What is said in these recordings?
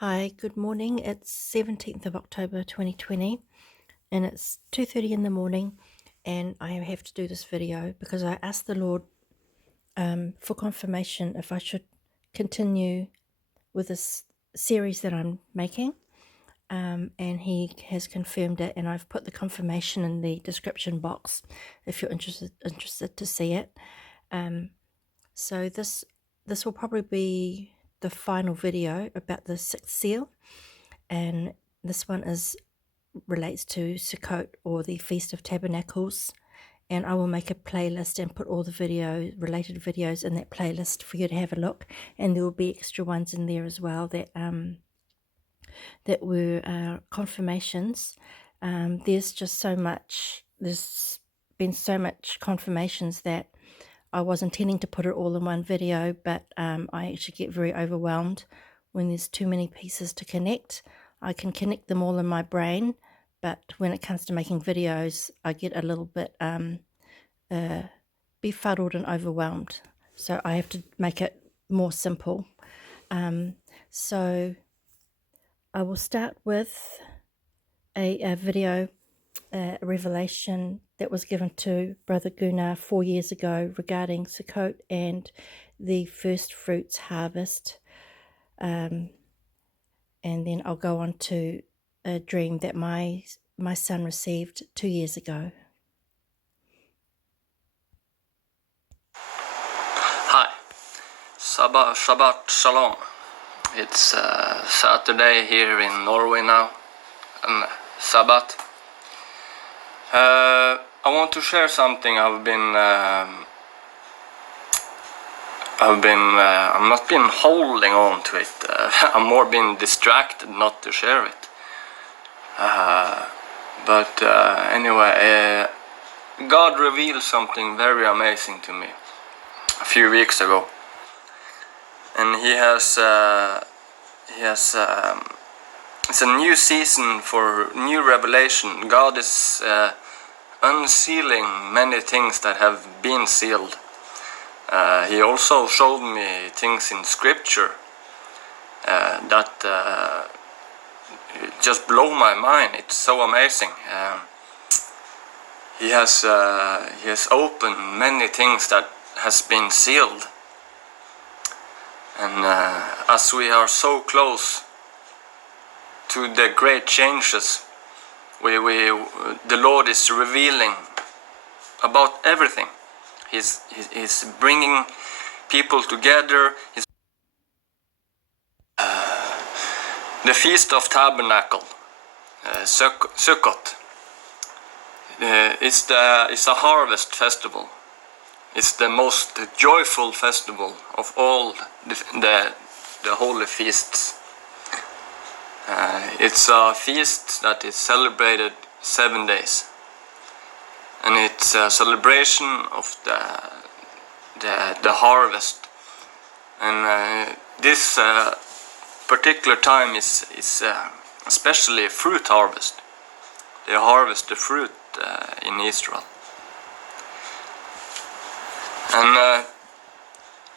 Hi, good morning. It's 17th of October 2020 and it's 2:30 in the morning, and I have to do this video because I asked the Lord for confirmation if I should continue with this series that I'm making, and He has confirmed it, and I've put the confirmation in the description box if you're interested to see it. So this will probably be the final video about the sixth seal, and this one relates to Sukkot, or the Feast of Tabernacles, and I will make a playlist and put all the related videos in that playlist for you to have a look, and there will be extra ones in there as well that were confirmations. There's been so much confirmations that I was intending to put it all in one video, but I actually get very overwhelmed when there's too many pieces to connect. I can connect them all in my brain, but when it comes to making videos, I get a little bit befuddled and overwhelmed. So I have to make it more simple. So I will start with a video, a revelation that was given to Brother Gunnar 4 years ago regarding Sukkot and the first fruits harvest. And then I'll go on to a dream that my son received 2 years ago. Hi, Shabbat Shalom. It's Saturday here in Norway now, and Sabbath. I want to share something. I've not been holding on to it. I've more been distracted not to share it. But anyway, God revealed something very amazing to me a few weeks ago, and it's a new season for new revelation. God is unsealing many things that have been sealed. He also showed me things in scripture that just blow my mind. It's so amazing. He has opened many things that has been sealed, and as we are so close to the great changes, the Lord is revealing about everything. He's bringing people together. The Feast of Tabernacle, Sukkot, is a harvest festival. It's the most joyful festival of all the holy feasts. It's a feast that is celebrated 7 days, and it's a celebration of the harvest. And this particular time is especially a fruit harvest. They harvest the fruit in Israel. And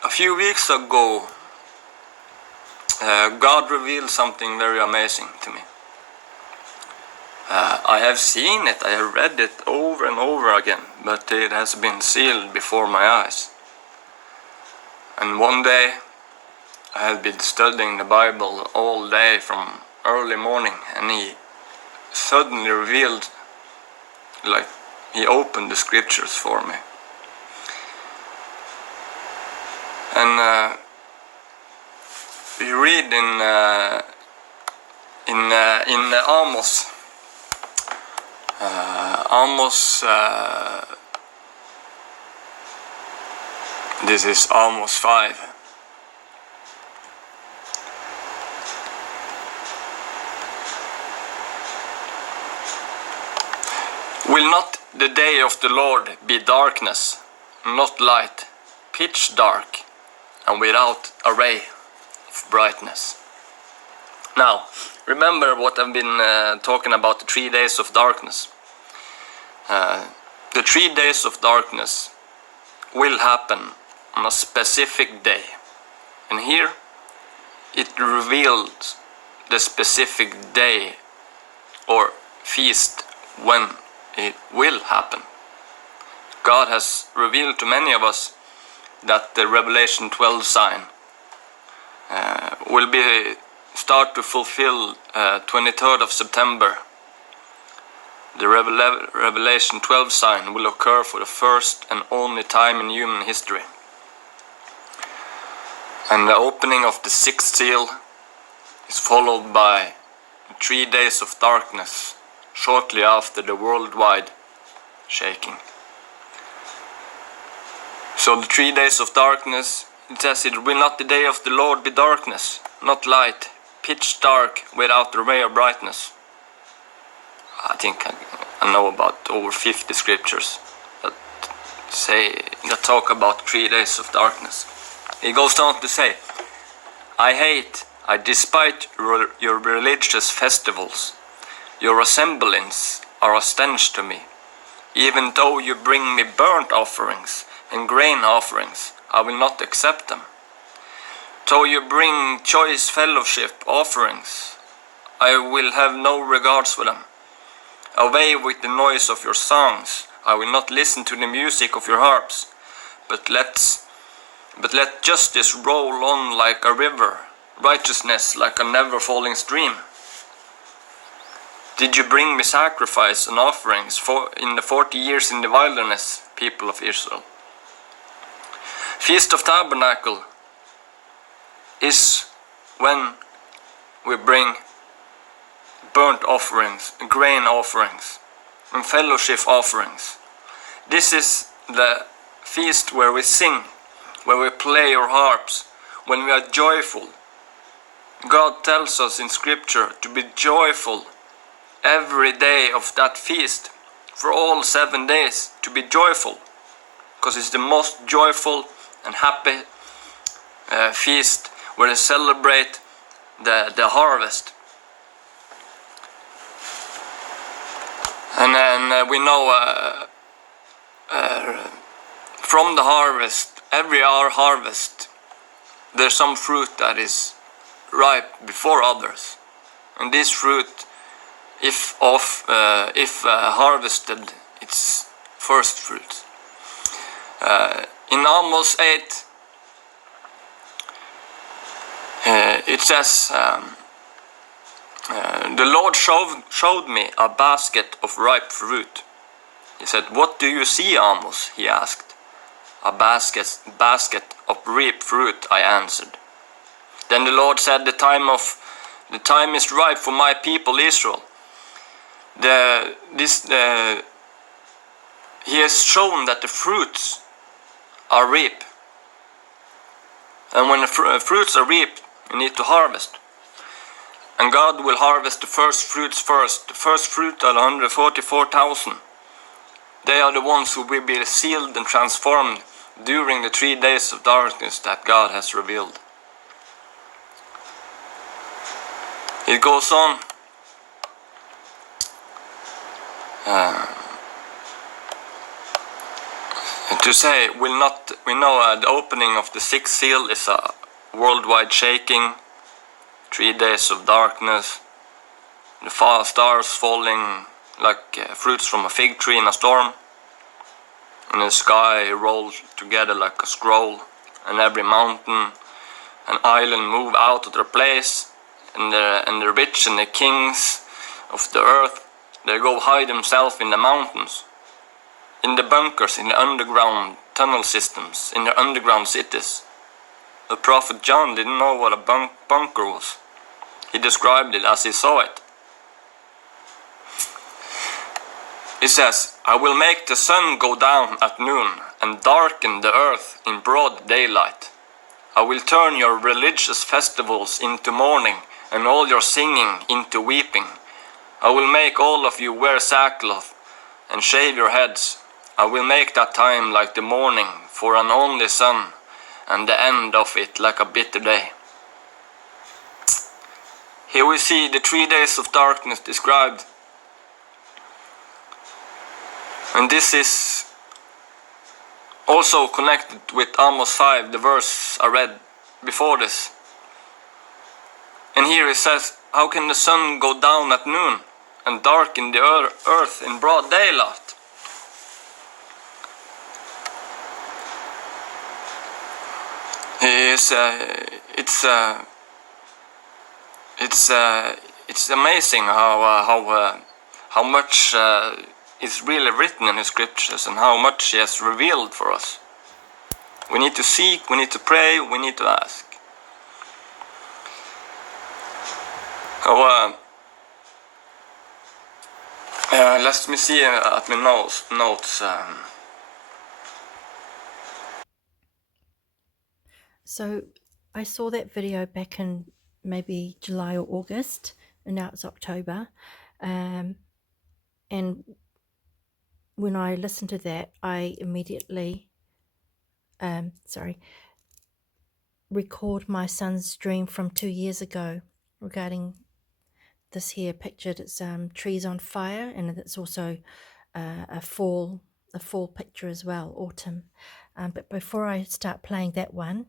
a few weeks ago, God revealed something very amazing to me. I have seen it, I have read it over and over again, but it has been sealed before my eyes. And one day, I had been studying the Bible all day from early morning, and He suddenly revealed, like He opened the scriptures for me. And we read in Amos. This is Amos 5. Will not the day of the Lord be darkness, not light, pitch dark, and without a ray of brightness? Now, remember what I've been talking about, the 3 days of darkness. The 3 days of darkness will happen on a specific day. And here it reveals the specific day or feast when it will happen. God has revealed to many of us that the Revelation 12 sign will start to fulfill 23rd of September. The Revelation 12 sign will occur for the first and only time in human history. And the opening of the sixth seal is followed by 3 days of darkness shortly after the worldwide shaking. So the 3 days of darkness, it says, it will not the day of the Lord be darkness, not light, pitch dark without a ray of brightness. I think I know about over 50 scriptures that talk about 3 days of darkness. He goes on to say, I despise your religious festivals. Your assemblies are a stench to me. Even though you bring me burnt offerings and grain offerings, I will not accept them. Though you bring choice fellowship offerings, I will have no regards for them. Away with the noise of your songs, I will not listen to the music of your harps, but let justice roll on like a river, righteousness like a never-falling stream. Did you bring me sacrifice and offerings in the 40 years in the wilderness, people of Israel? Feast of Tabernacle is when we bring burnt offerings, grain offerings, and fellowship offerings. This is the feast where we sing, where we play our harps, when we are joyful. God tells us in Scripture to be joyful every day of that feast, for all 7 days, to be joyful, because it's the most joyful and happy feast where they celebrate the harvest. And then we know from the harvest, every hour harvest, there's some fruit that is ripe before others, and this fruit, if harvested, it's first fruit. In Amos 8, it says, the Lord showed me a basket of ripe fruit. He said, "What do you see, Amos?" he asked. "A basket of ripe fruit," I answered. Then the Lord said, the time is ripe for my people Israel. He has shown that the fruits are ripe. And when the fruits are ripe, you need to harvest. And God will harvest the first fruits first. The first fruit are 144,000. They are the ones who will be sealed and transformed during the 3 days of darkness that God has revealed. It goes on. To say, we know the opening of the sixth seal is a worldwide shaking, 3 days of darkness, the stars falling like fruits from a fig tree in a storm, and the sky rolled together like a scroll, and every mountain and island move out of their place, and the rich and the kings of the earth, they go hide themselves in the mountains, in the bunkers, in the underground tunnel systems, in the underground cities. The prophet John didn't know what a bunker was. He described it as he saw it. He says, I will make the sun go down at noon and darken the earth in broad daylight. I will turn your religious festivals into mourning and all your singing into weeping. I will make all of you wear sackcloth and shave your heads. I will make that time like the morning for an only son, and the end of it like a bitter day. Here we see the 3 days of darkness described. And this is also connected with Amos 5, the verse I read before this. And here it says, How can the sun go down at noon and darken the earth in broad daylight? It's amazing how much is really written in the scriptures and how much He has revealed for us. We need to seek, we need to pray, we need to ask. Let me see at my notes. So I saw that video back in maybe July or August, and now it's October. And when I listened to that, I immediately, record my son's dream from 2 years ago regarding this here pictured. It's trees on fire, and it's also a fall picture as well, autumn. But before I start playing that one,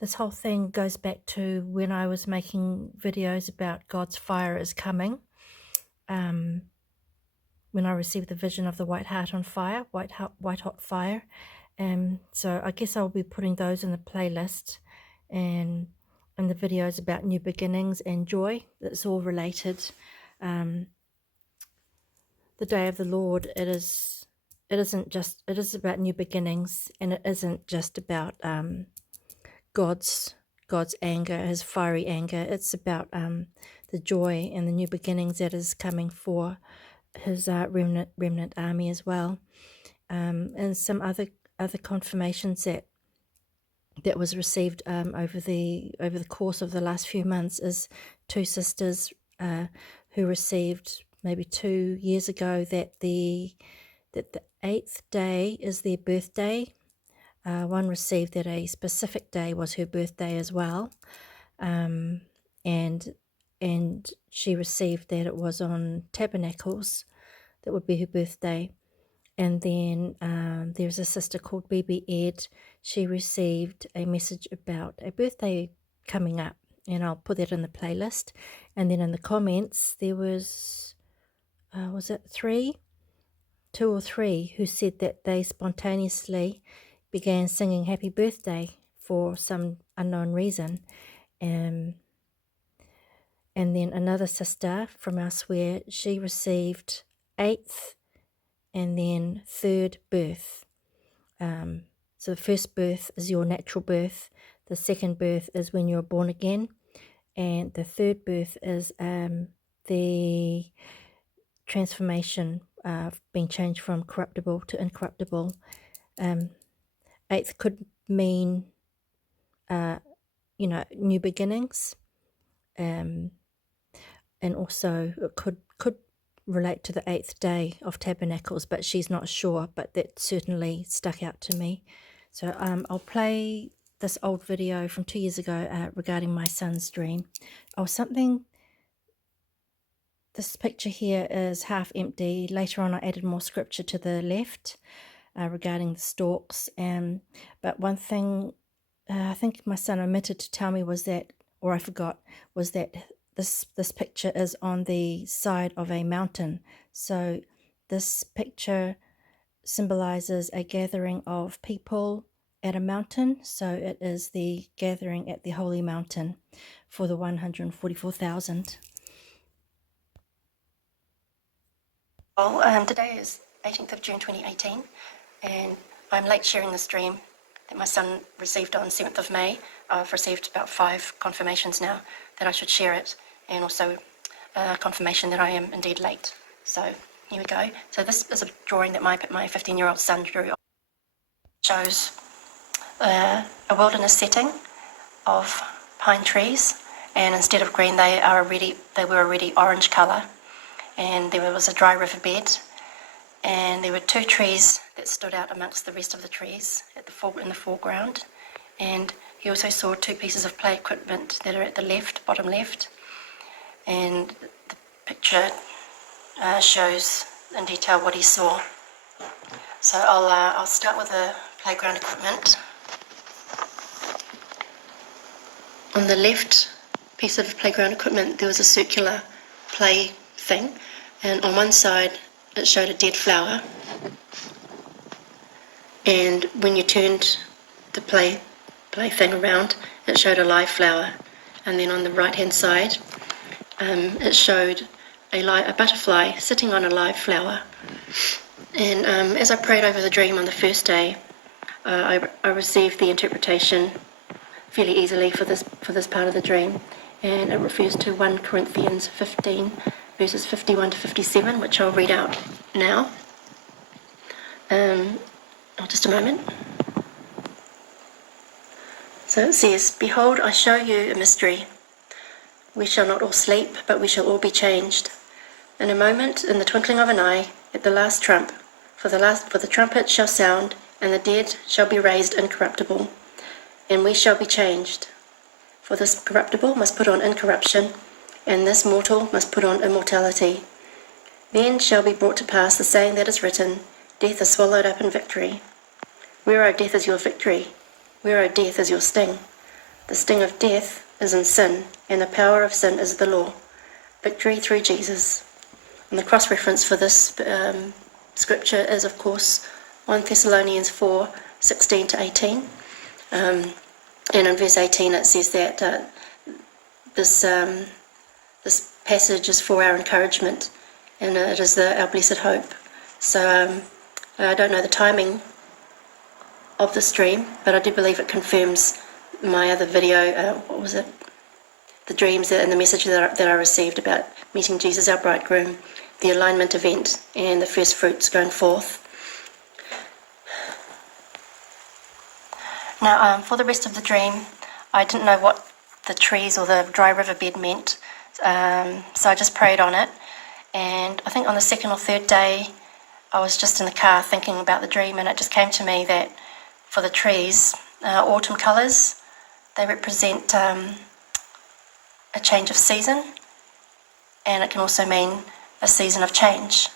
this whole thing goes back to when I was making videos about God's fire is coming. When I received the vision of the white heart on fire, white hot fire. So I guess I'll be putting those in the playlist, and the videos about new beginnings and joy. That's all related. The day of the Lord, it is about new beginnings, and it isn't just about God's anger, His fiery anger. It's about the joy and the new beginnings that is coming for His remnant army as well, and some other confirmations that was received over the course of the last few months is 2 sisters who received maybe 2 years ago that the 8th day is their birthday. One received that a specific day was her birthday as well, and she received that it was on Tabernacles that would be her birthday. And then there's a sister called Bbee Ed. She received a message about a birthday coming up, and I'll put that in the playlist. And then in the comments there was it 2 or 3 who said that they spontaneously began singing happy birthday for some unknown reason. And then another sister from elsewhere, she received 8th and then 3rd birth. So the first birth is your natural birth, the second birth is when you're born again, and the 3rd birth is the transformation of being changed from corruptible to incorruptible. 8th could mean new beginnings, and also it could relate to the 8th day of Tabernacles, but she's not sure, but that certainly stuck out to me. So I'll play this old video from 2 years ago regarding my son's dream. This picture here is half empty. Later on I added more scripture to the left regarding the stalks, but one thing I think my son omitted to tell me was that, or I forgot, was that this picture is on the side of a mountain. So this picture symbolizes a gathering of people at a mountain. So it is the gathering at the holy mountain for the 144,000. Well, today is 18th of June 2018, and I'm late sharing this dream that my son received on 7th of May. I've received about 5 confirmations now that I should share it, and also confirmation that I am indeed late. So here we go. So this is a drawing that my 15-year-old son drew. Shows a wilderness setting of pine trees, and instead of green they were already orange colour, and there was a dry riverbed, and there were 2 trees that stood out amongst the rest of the trees in the foreground. And he also saw 2 pieces of play equipment that are at the bottom left, and the picture shows in detail what he saw. So I'll start with the playground equipment. On the left piece of playground equipment, there was a circular play thing, and on one side it showed a dead flower, and when you turned the play thing around, it showed a live flower. And then on the right hand side, it showed a butterfly sitting on a live flower. And as I prayed over the dream on the first day, I received the interpretation fairly easily for this part of the dream, and it refers to 1 Corinthians 15 verses 51 to 57, which I'll read out now. Just a moment. So it says, "Behold, I show you a mystery. We shall not all sleep, but we shall all be changed. In a moment, in the twinkling of an eye, at the last trump, for the trumpet shall sound, and the dead shall be raised incorruptible, and we shall be changed. For this corruptible must put on incorruption, and this mortal must put on immortality. Then shall be brought to pass the saying that is written, Death is swallowed up in victory. Where, O death, is your victory? Where, O death, is your sting? The sting of death is in sin, and the power of sin is the law. Victory through Jesus." And the cross-reference for this scripture is, of course, 1 Thessalonians 4, 16 to 18. And in verse 18 it says that this passage is for our encouragement, and it is our blessed hope. So I don't know the timing of this dream, but I do believe it confirms my other video, what was it? The dreams and the message that I received about meeting Jesus, our bridegroom, the alignment event, and the first fruits going forth. Now, for the rest of the dream, I didn't know what the trees or the dry riverbed meant, so I just prayed on it. And I think on the second or third day, I was just in the car thinking about the dream, and it just came to me that for the trees, autumn colours, they represent a change of season, and it can also mean a season of change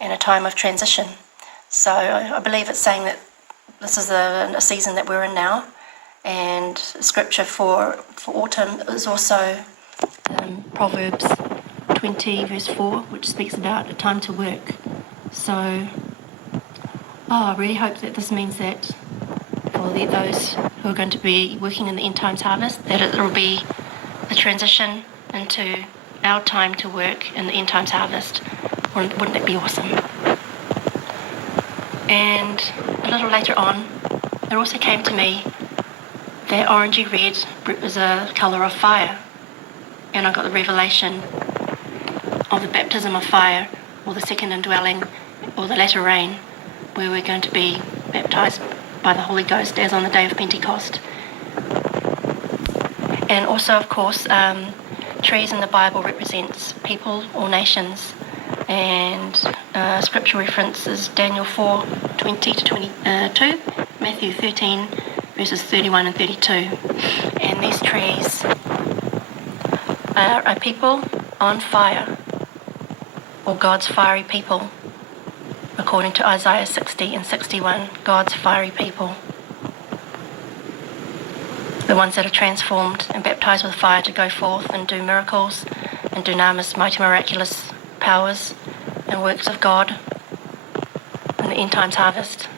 and a time of transition. So I believe it's saying that this is a season that we're in now, and scripture for autumn is also Proverbs 20 verse 4, which speaks about a time to work. So I really hope that this means that for those who are going to be working in the end times harvest, that it will be a transition into our time to work in the end times harvest. Wouldn't that be awesome? And a little later on, it also came to me that orangey red is a colour of fire, and I got the revelation of the baptism of fire, or the second indwelling, or the latter rain, where we're going to be baptised by the Holy Ghost as on the day of Pentecost. And also, of course, trees in the Bible represents people or nations, and scripture reference is Daniel 4, 20 to 22, Matthew 13, verses 31 and 32. And these trees are a people on fire, or God's fiery people, according to Isaiah 60 and 61, God's fiery people. The ones that are transformed and baptized with fire to go forth and do miracles and dunamis, mighty miraculous powers and works of God in the end times harvest.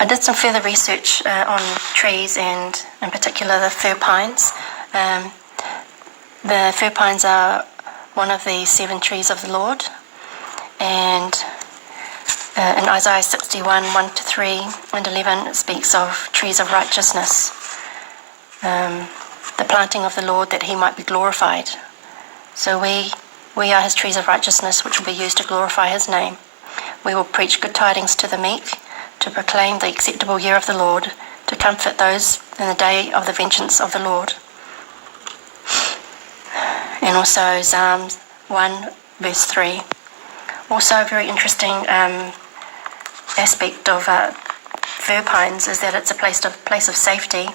I did some further research on trees, and in particular the fir pines. The fir pines are one of the 7 trees of the Lord, and in Isaiah 61, 1 to 3 and 11, it speaks of trees of righteousness, the planting of the Lord that he might be glorified. So we are his trees of righteousness, which will be used to glorify his name. We will preach good tidings to the meek, to proclaim the acceptable year of the Lord, to comfort those in the day of the vengeance of the Lord. And also Psalms 1 verse 3. Also a very interesting aspect of fir pines is that it's a place of safety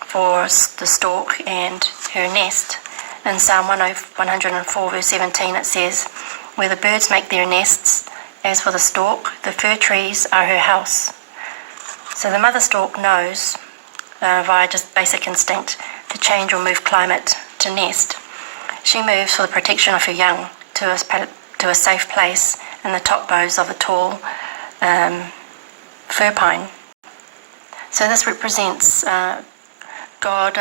for the stork and her nest. In Psalm 104 verse 17 it says, "Where the birds make their nests, As for the stalk, the fir trees are her house. So the mother stalk knows, via just basic instinct, to change or move climate to nest. She moves for the protection of her young to a safe place in the top boughs of a tall fir pine. So this represents God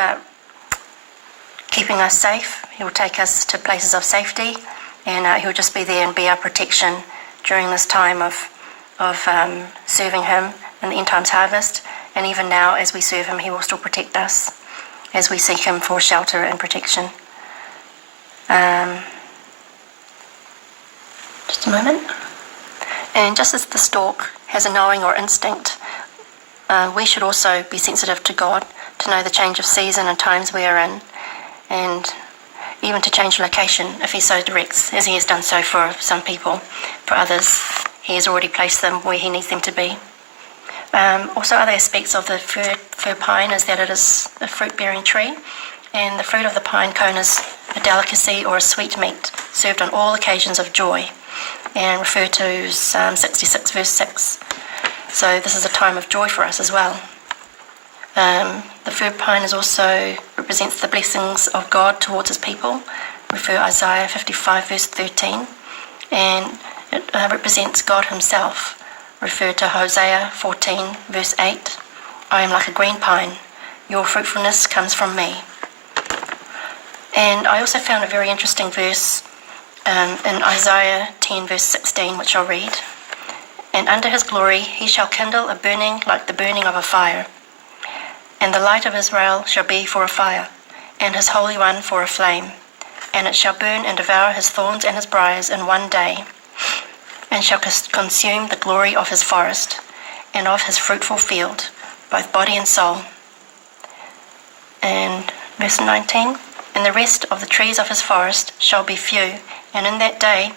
keeping us safe. He will take us to places of safety, and He'll just be there and be our protection during this time of serving Him in the end times harvest. And even now, as we serve Him, He will still protect us as we seek Him for shelter and protection. Just a moment. And just as the stalk has a knowing or instinct, we should also be sensitive to God, to know the change of season and times we are in, and even to change location if He so directs, as He has done so for some people. For others, He has already placed them where He needs them to be. Also, other aspects of the fir pine is that it is a fruit-bearing tree, and the fruit of the pine cone is a delicacy or a sweetmeat served on all occasions of joy, and referred to Psalm 66 verse 6. So this is a time of joy for us as well. The fir pine also represents the blessings of God towards His people. Refer Isaiah 55 verse 13, and it represents God Himself. Refer to Hosea 14 verse 8. I am like a green pine. Your fruitfulness comes from me. And I also found a very interesting verse in Isaiah 10 verse 16, which I'll read. And under His glory He shall kindle a burning like the burning of a fire. And the light of Israel shall be for a fire, and His Holy One for a flame. And it shall burn and devour his thorns and his briars in one day, and shall consume the glory of his forest, and of his fruitful field, both body and soul. And verse 19, and the rest of the trees of his forest shall be few, and in that day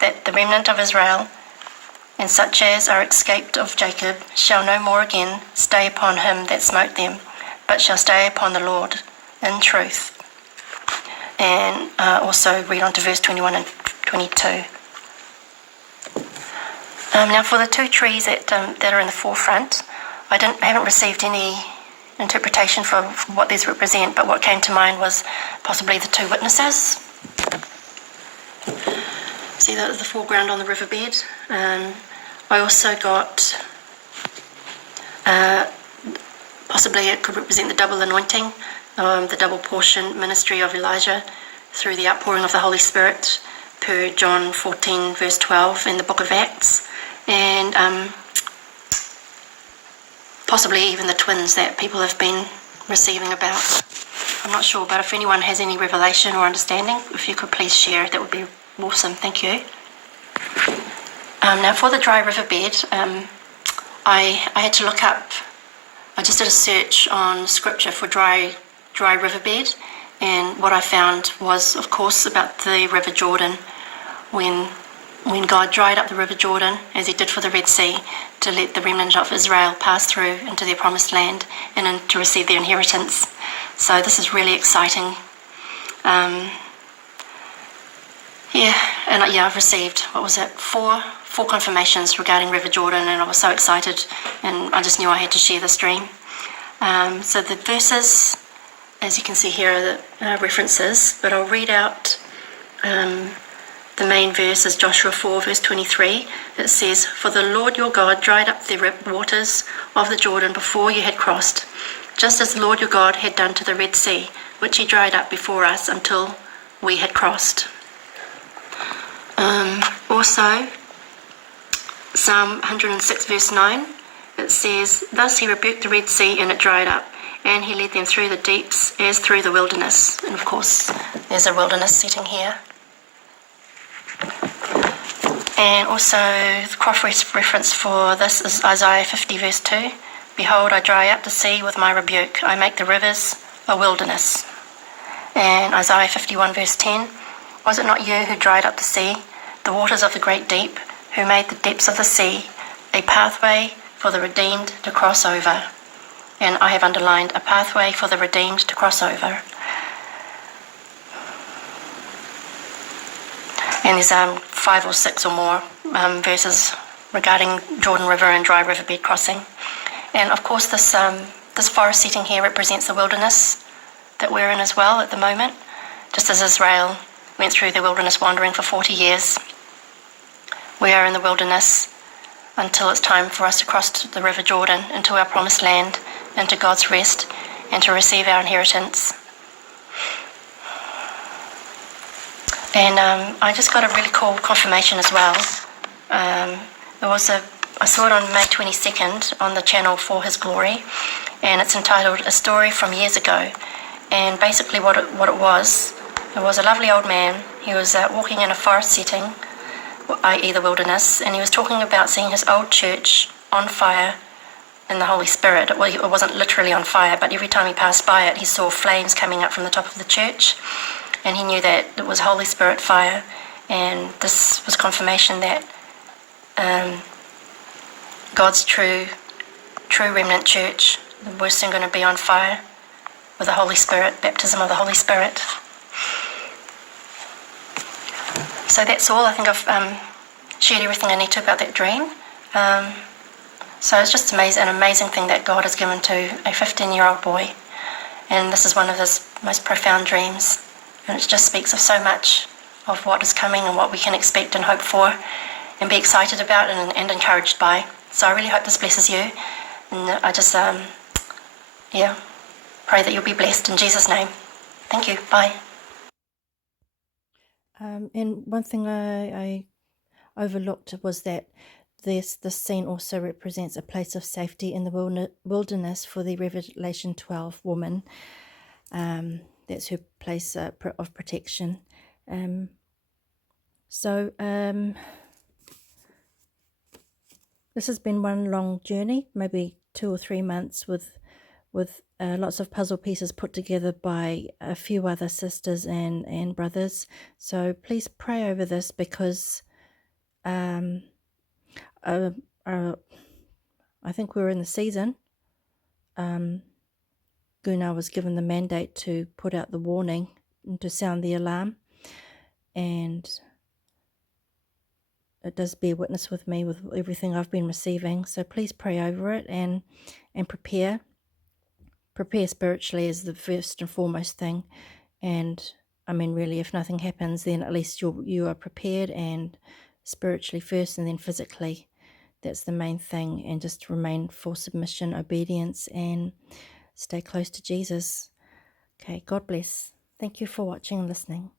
that the remnant of Israel, and such as are escaped of Jacob, shall no more again stay upon him that smote them, but shall stay upon the Lord in truth. And also read on to verse 21 and 22. Now for the two trees that are in the forefront, I haven't received any interpretation for what these represent, but what came to mind was possibly the two witnesses. See the foreground on the riverbed. I also got, possibly it could represent the double anointing, the double portion ministry of Elijah through the outpouring of the Holy Spirit per John 14 verse 12 in the book of Acts, and possibly even the twins that people have been receiving about. I'm not sure, but if anyone has any revelation or understanding, if you could please share, that would be awesome. Thank you. Now for the dry riverbed, I had to look up, I just did a search on scripture for dry riverbed, and what I found was, of course, about the River Jordan, when God dried up the River Jordan, as He did for the Red Sea, to let the remnant of Israel pass through into their promised land and to receive their inheritance. So this is really exciting. I've received, four confirmations regarding River Jordan, and I was so excited, and I just knew I had to share this dream. So the verses, as you can see here, are the references, but I'll read out the main verse is Joshua 4 verse 23. It says, for the Lord your God dried up the waters of the Jordan before you had crossed, just as the Lord your God had done to the Red Sea, which He dried up before us until we had crossed. Also, Psalm 106 verse 9, it says, thus He rebuked the Red Sea and it dried up, and He led them through the deeps as through the wilderness. And of course, there's a wilderness setting here. And also, the cross-reference for this is Isaiah 50 verse 2. Behold, I dry up the sea with my rebuke. I make the rivers a wilderness. And Isaiah 51 verse 10. Was it not you who dried up the sea, the waters of the great deep, who made the depths of the sea a pathway for the redeemed to cross over? And I have underlined a pathway for the redeemed to cross over. And there's 5 or 6 or more verses regarding Jordan River and dry riverbed crossing. And of course this forest setting here represents the wilderness that we're in as well at the moment. Just as Israel went through the wilderness wandering for 40 years, we are in the wilderness until it's time for us to cross the River Jordan into our promised land, into God's rest, and to receive our inheritance. And I just got a really cool confirmation as well. I saw it on May 22nd on the channel For His Glory, and it's entitled A Story from Years Ago. And basically what it was a lovely old man. He was walking in a forest setting, i.e. the wilderness, and he was talking about seeing his old church on fire in the Holy Spirit. It wasn't literally on fire, but every time he passed by it, he saw flames coming up from the top of the church, and he knew that it was Holy Spirit fire. And this was confirmation that God's true remnant church, we're soon going to be on fire with the Holy Spirit, baptism of the Holy Spirit. So that's all. I think I've shared everything I need to about that dream. So it's just an amazing thing that God has given to a 15-year-old boy. And this is one of his most profound dreams. And it just speaks of so much of what is coming and what we can expect and hope for and be excited about and encouraged by. So I really hope this blesses you. And I just, pray that you'll be blessed in Jesus' name. Thank you. Bye. And one thing I overlooked was that this scene also represents a place of safety in the wilderness for the Revelation 12 woman. That's her place of protection. This has been one long journey, maybe 2 or 3 months, with lots of puzzle pieces put together by a few other sisters and brothers. So please pray over this, because I think we're in the season. Gunnar was given the mandate to put out the warning and to sound the alarm, and it does bear witness with me with everything I've been receiving. So please pray over it and prepare spiritually is the first and foremost thing. And I mean, really, if nothing happens, then at least you are prepared, and spiritually first, and then physically. That's the main thing. And just remain for submission, obedience, and stay close to Jesus. Okay, God bless. Thank you for watching and listening.